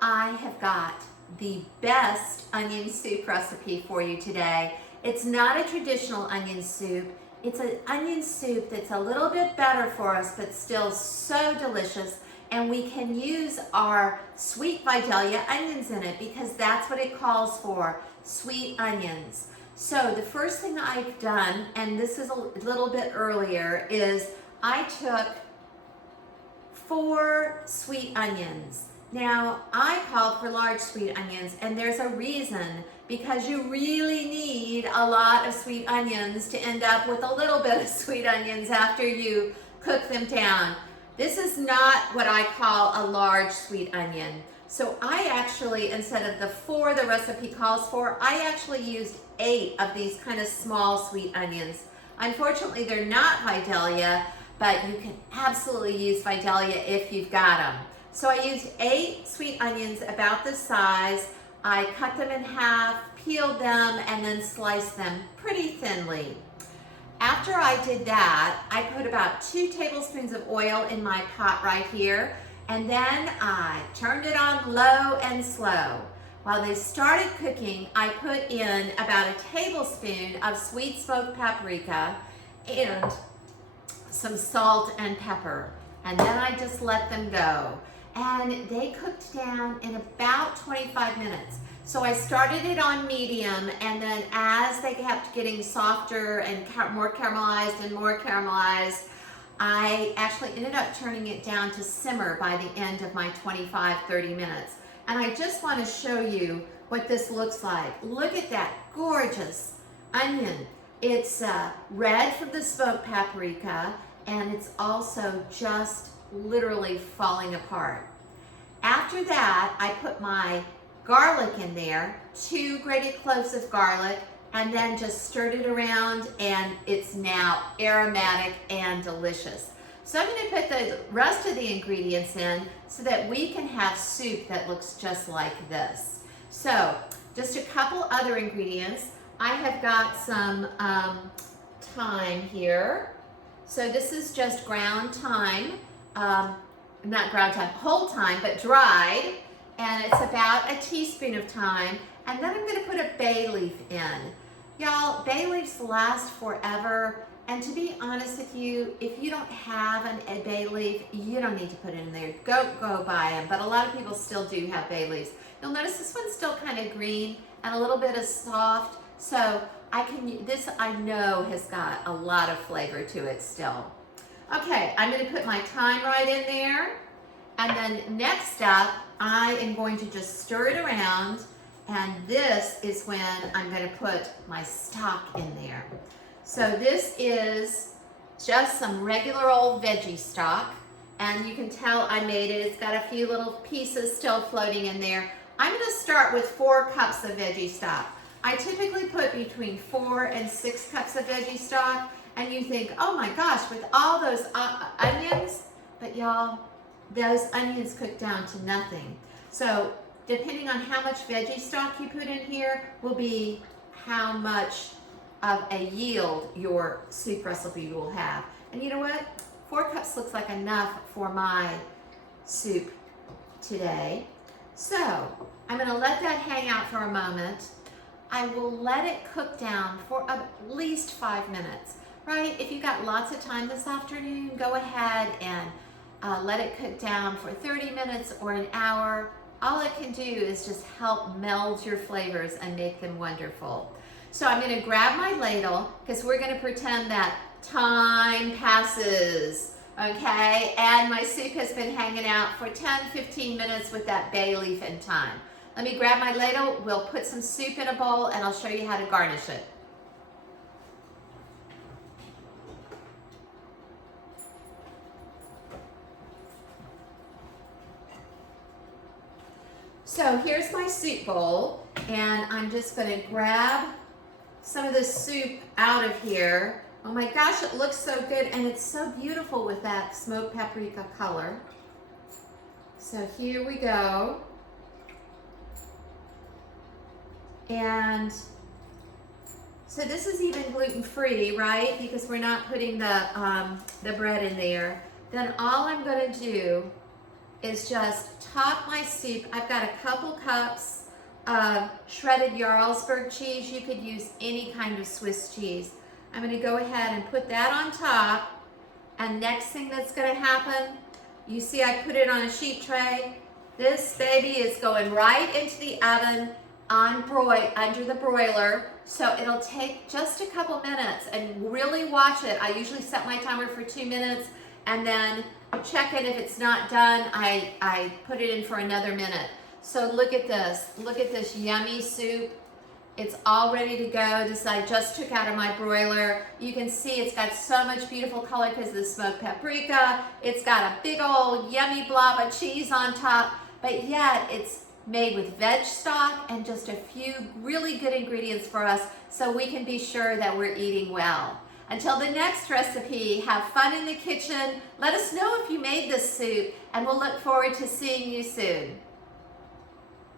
I have got the best onion soup recipe for you today. It's not a traditional onion soup. It's an onion soup that's a little bit better for us, but still so delicious. And we can use our sweet Vidalia onions in it because that's what it calls for, sweet onions. So the first thing I've done, and this is a little bit earlier, is I took 4 sweet onions. Now, I called for large sweet onions, and there's a reason, because you really need a lot of sweet onions to end up with a little bit of sweet onions after you cook them down. This is not what I call a large sweet onion. So I actually, instead of the 4 the recipe calls for, I actually used 8 of these kind of small sweet onions. Unfortunately, they're not Vidalia, but you can absolutely use Vidalia if you've got them. So I used 8 sweet onions about this size. I cut them in half, peeled them, and then sliced them pretty thinly. After I did that, I put about 2 tablespoons of oil in my pot right here, and then I turned it on low and slow. While they started cooking, I put in about a tablespoon of sweet smoked paprika and some salt and pepper, and then I just let them go. And they cooked down in about 25 minutes. So I started it on medium, and then as they kept getting softer and more caramelized, I actually ended up turning it down to simmer by the end of my 25-30 minutes. And I just want to show you what this looks like. Look at that gorgeous onion. It's red from the smoked paprika, and it's also just literally falling apart. After that, I put my garlic in there, 2 grated cloves of garlic, and then just stirred it around, and it's now aromatic and delicious. So I'm going to put the rest of the ingredients in so that we can have soup that looks just like this. So just a couple other ingredients. I have got some thyme here. So this is just ground thyme, not ground thyme, whole thyme, but dried, and it's about a teaspoon of thyme. And then I'm going to put a bay leaf in. Y'all, bay leaves last forever, and to be honest with you, if you don't have a bay leaf, you don't need to put it in there. Go buy them, but a lot of people still do have bay leaves. You'll notice this one's still kind of green and a little bit of soft, so this I know has got a lot of flavor to it still. Okay, I'm going to put my thyme right in there, and then next up, I am going to just stir it around, and this is when I'm going to put my stock in there. So this is just some regular old veggie stock, and you can tell I made it. It's got a few little pieces still floating in there. I'm going to start with 4 cups of veggie stock. I typically put between 4 and 6 cups of veggie stock, and you think, oh my gosh, with all those onions, but y'all, those onions cook down to nothing. So depending on how much veggie stock you put in here will be how much of a yield your soup recipe will have. And you know what? 4 cups looks like enough for my soup today. So I'm going to let that hang out for a moment. I will let it cook down for at least 5 minutes, right? If you got lots of time this afternoon, go ahead and let it cook down for 30 minutes or an hour. All it can do is just help meld your flavors and make them wonderful. So I'm going to grab my ladle because we're going to pretend that time passes, okay? And my soup has been hanging out for 10-15 minutes with that bay leaf and thyme. Let me grab my ladle, we'll put some soup in a bowl, and I'll show you how to garnish it. So here's my soup bowl, and I'm just going to grab some of the soup out of here. Oh my gosh, it looks so good, and it's so beautiful with that smoked paprika color. So here we go. And so this is even gluten-free, right? Because we're not putting the bread in there. Then all I'm going to do is just top my soup. I've got a couple cups of shredded Jarlsberg cheese. You could use any kind of Swiss cheese. I'm gonna go ahead and put that on top. And next thing that's gonna happen, you see I put it on a sheet tray. This baby is going right into the oven under the broiler. So it'll take just a couple minutes, and really watch it. I usually set my timer for 2 minutes and then check it. If it's not done, I put it in for another minute. So look at this yummy soup. It's all ready to go. This I just took out of my broiler. You can see it's got so much beautiful color because of the smoked paprika. It's got a big old yummy blob of cheese on top, but yet it's made with veg stock and just a few really good ingredients for us so we can be sure that we're eating well. Until the next recipe, have fun in the kitchen. Let us know if you made this soup, and we'll look forward to seeing you soon.